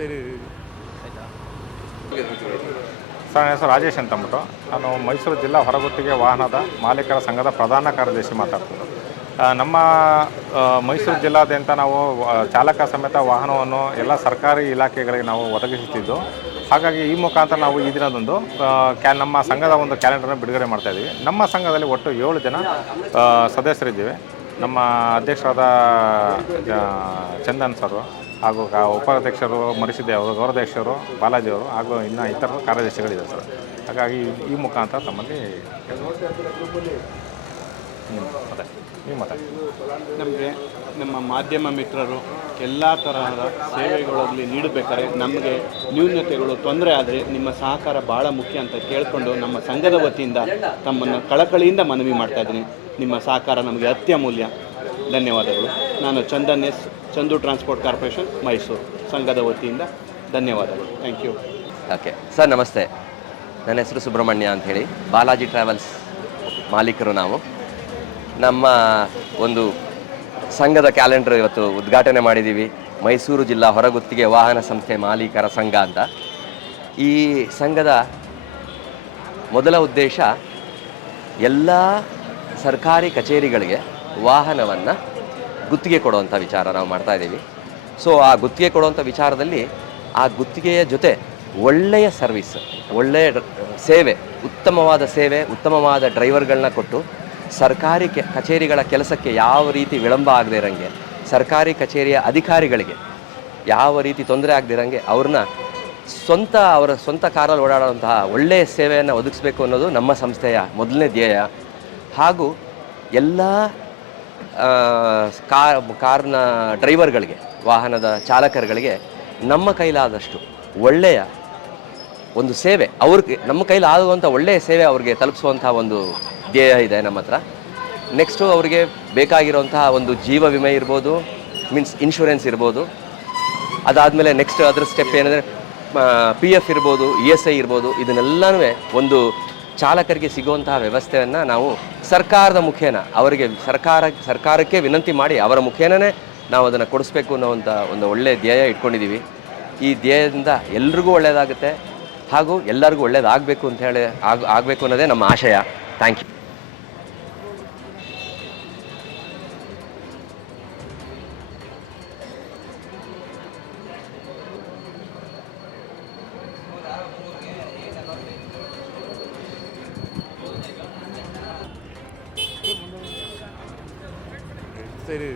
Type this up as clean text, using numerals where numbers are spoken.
Sir, ನನ್ನ ಹೆಸರು ರಾಜೇಶ್ ಅಂತ ಅಂದ್ಬಿಟ್ಟು ನಾನು ಮೈಸೂರು ಜಿಲ್ಲಾ ಹೊರಗುತ್ತಿಗೆ ವಾಹನದ ಮಾಲೀಕರ ಸಂಘದ ಪ್ರಧಾನ ಕಾರ್ಯದರ್ಶಿ ಮಾತಾಡ್ತಿದ್ದು. ನಮ್ಮ ಮೈಸೂರು ಜಿಲ್ಲಾದ್ಯಂತ ನಾವು ಚಾಲಕ ಸಮೇತ ವಾಹನವನ್ನು ಎಲ್ಲ ಸರ್ಕಾರಿ ಇಲಾಖೆಗಳಿಗೆ ನಾವು ಒದಗಿಸುತ್ತಿದ್ದು. ಹಾಗಾಗಿ ಈ ಮುಖಾಂತರ ನಾವು ಈ ದಿನದಂದು ನಮ್ಮ ಸಂಘದ ಒಂದು ಕ್ಯಾಲೆಂಡರನ್ನು ಬಿಡುಗಡೆ ಮಾಡ್ತಾಯಿದ್ದೀವಿ. ನಮ್ಮ ಸಂಘದಲ್ಲಿ ಒಟ್ಟು 7 ಜನ ಸದಸ್ಯರಿದ್ದೀವಿ. ನಮ್ಮ ಅಧ್ಯಕ್ಷರಾದ ಚಂದನ್ ಸರು, ಹಾಗೂ ಉಪಾಧ್ಯಕ್ಷರು ಮರಿಸಿದ್ದೆ ಅವರು, ಗೌರವಾಧ್ಯಕ್ಷರು ಬಾಲಾಜಿಯವರು, ಹಾಗೂ ಇನ್ನು ಇತರ ಕಾರ್ಯದರ್ಶಿಗಳಿದೆ ಸರ್. ಹಾಗಾಗಿ ಈ ಮುಖಾಂತರ ತಮ್ಮಲ್ಲಿ ನಮಗೆ ನಮ್ಮ ಮಾಧ್ಯಮ ಮಿತ್ರರು ಎಲ್ಲ ತರಹದ ಸೇವೆಗಳಲ್ಲಿ ನೀಡಬೇಕಾದ್ರೆ ನಮಗೆ ನ್ಯೂನತೆಗಳು ತೊಂದರೆ ಆದರೆ ನಿಮ್ಮ ಸಹಕಾರ ಭಾಳ ಮುಖ್ಯ ಅಂತ ಕೇಳಿಕೊಂಡು ನಮ್ಮ ಸಂಘದ ವತಿಯಿಂದ ತಮ್ಮನ್ನು ಕಳಕಳಿಯಿಂದ ಮನವಿ ಮಾಡ್ತಾಯಿದ್ದೀನಿ. ನಿಮ್ಮ ಸಹಕಾರ ನಮಗೆ ಅತ್ಯಮೂಲ್ಯ. ಧನ್ಯವಾದಗಳು. ನಾನು Chandan S, Chandu transport corporation, Mysuru ಸಂಘದ ವತಿಯಿಂದ ಧನ್ಯವಾದಗಳು. Thank you. ಓಕೆ ಸರ್, ನಮಸ್ತೆ. ನನ್ನ ಹೆಸರು ಸುಬ್ರಹ್ಮಣ್ಯ ಅಂಥೇಳಿ, ಬಾಲಾಜಿ ಟ್ರಾವೆಲ್ಸ್ ಮಾಲೀಕರು ನಾವು. ನಮ್ಮ ಒಂದು ಸಂಘದ ಕ್ಯಾಲೆಂಡರ್ ಇವತ್ತು ಉದ್ಘಾಟನೆ ಮಾಡಿದ್ದೀವಿ. ಮೈಸೂರು ಜಿಲ್ಲಾ ಹೊರಗುತ್ತಿಗೆ ವಾಹನ ಸಂಸ್ಥೆ ಮಾಲೀಕರ ಸಂಘ ಅಂತ. ಈ ಸಂಘದ ಮೊದಲ ಉದ್ದೇಶ ಎಲ್ಲ ಸರ್ಕಾರಿ ಕಚೇರಿಗಳಿಗೆ ವಾಹನವನ್ನು ಗುತ್ತಿಗೆ ಕೊಡುವಂಥ ವಿಚಾರ ನಾವು ಮಾಡ್ತಾಯಿದ್ದೀವಿ. ಸೊ ಆ ಗುತ್ತಿಗೆ ಕೊಡುವಂಥ ವಿಚಾರದಲ್ಲಿ ಆ ಗುತ್ತಿಗೆಯ ಜೊತೆ ಒಳ್ಳೆಯ ಸರ್ವಿಸ್, ಒಳ್ಳೆಯ ಸೇವೆ, ಉತ್ತಮವಾದ ಸೇವೆ, ಉತ್ತಮವಾದ ಡ್ರೈವರ್ಗಳನ್ನ ಕೊಟ್ಟು ಸರ್ಕಾರಿ ಕಚೇರಿಗಳ ಕೆಲಸಕ್ಕೆ ಯಾವ ರೀತಿ ವಿಳಂಬ ಆಗದೇ ಇರೋಂಗೆ, ಸರ್ಕಾರಿ ಕಚೇರಿಯ ಅಧಿಕಾರಿಗಳಿಗೆ ಯಾವ ರೀತಿ ತೊಂದರೆ ಆಗದೇ ಇರೋಂಗೆ ಅವರ ಸ್ವಂತ ಕಾರಲ್ಲಿ ಓಡಾಡುವಂತಹ ಒಳ್ಳೆಯ ಸೇವೆಯನ್ನು ಒದಗಿಸಬೇಕು ಅನ್ನೋದು ನಮ್ಮ ಸಂಸ್ಥೆಯ ಮೊದಲನೇ ಧ್ಯೇಯ. ಹಾಗೂ ಎಲ್ಲ ಕಾರ್ನ ಡ್ರೈವರ್ಗಳಿಗೆ, ವಾಹನದ ಚಾಲಕರುಗಳಿಗೆ ನಮ್ಮ ಕೈಲಾದಷ್ಟು ಒಳ್ಳೆಯ ಒಂದು ಸೇವೆ, ನಮ್ಮ ಕೈಲಾಗುವಂಥ ಒಳ್ಳೆಯ ಸೇವೆ ಅವ್ರಿಗೆ ತಲುಪಿಸುವಂಥ ಒಂದು ಧ್ಯೇಯ ಇದೆ ನಮ್ಮ ಹತ್ರ. ನೆಕ್ಸ್ಟು ಅವರಿಗೆ ಬೇಕಾಗಿರುವಂತಹ ಒಂದು ಜೀವ ವಿಮೆ ಇರ್ಬೋದು, ಮೀನ್ಸ್ ಇನ್ಶೂರೆನ್ಸ್ ಇರ್ಬೋದು. ಅದಾದಮೇಲೆ ನೆಕ್ಸ್ಟ್ ಅದರ ಸ್ಟೆಪ್ ಏನಂದರೆ PF ಇರ್ಬೋದು, ESI ಇರ್ಬೋದು. ಇದನ್ನೆಲ್ಲನೂ ಒಂದು ಚಾಲಕರಿಗೆ ಸಿಗುವಂತಹ ವ್ಯವಸ್ಥೆಯನ್ನು ನಾವು ಸರ್ಕಾರದ ಮುಖೇನ ಅವರಿಗೆ ಸರ್ಕಾರಕ್ಕೆ ವಿನಂತಿ ಮಾಡಿ ಅವರ ಮುಖೇನನೇ ನಾವು ಅದನ್ನು ಕೊಡಿಸ್ಬೇಕು ಅನ್ನೋವಂಥ ಒಂದು ಒಳ್ಳೆಯ ಧ್ಯೇಯ ಇಟ್ಕೊಂಡಿದ್ದೀವಿ. ಈ ಧ್ಯೇಯದಿಂದ ಎಲ್ರಿಗೂ ಒಳ್ಳೆಯದಾಗುತ್ತೆ, ಹಾಗೂ ಎಲ್ಲರಿಗೂ ಒಳ್ಳೆಯದಾಗಬೇಕು ಅಂತ ಹೇಳಿ ಆಗಬೇಕು ಅನ್ನೋದೇ ನಮ್ಮ ಆಶಯ. Thank you. ಸರಿ.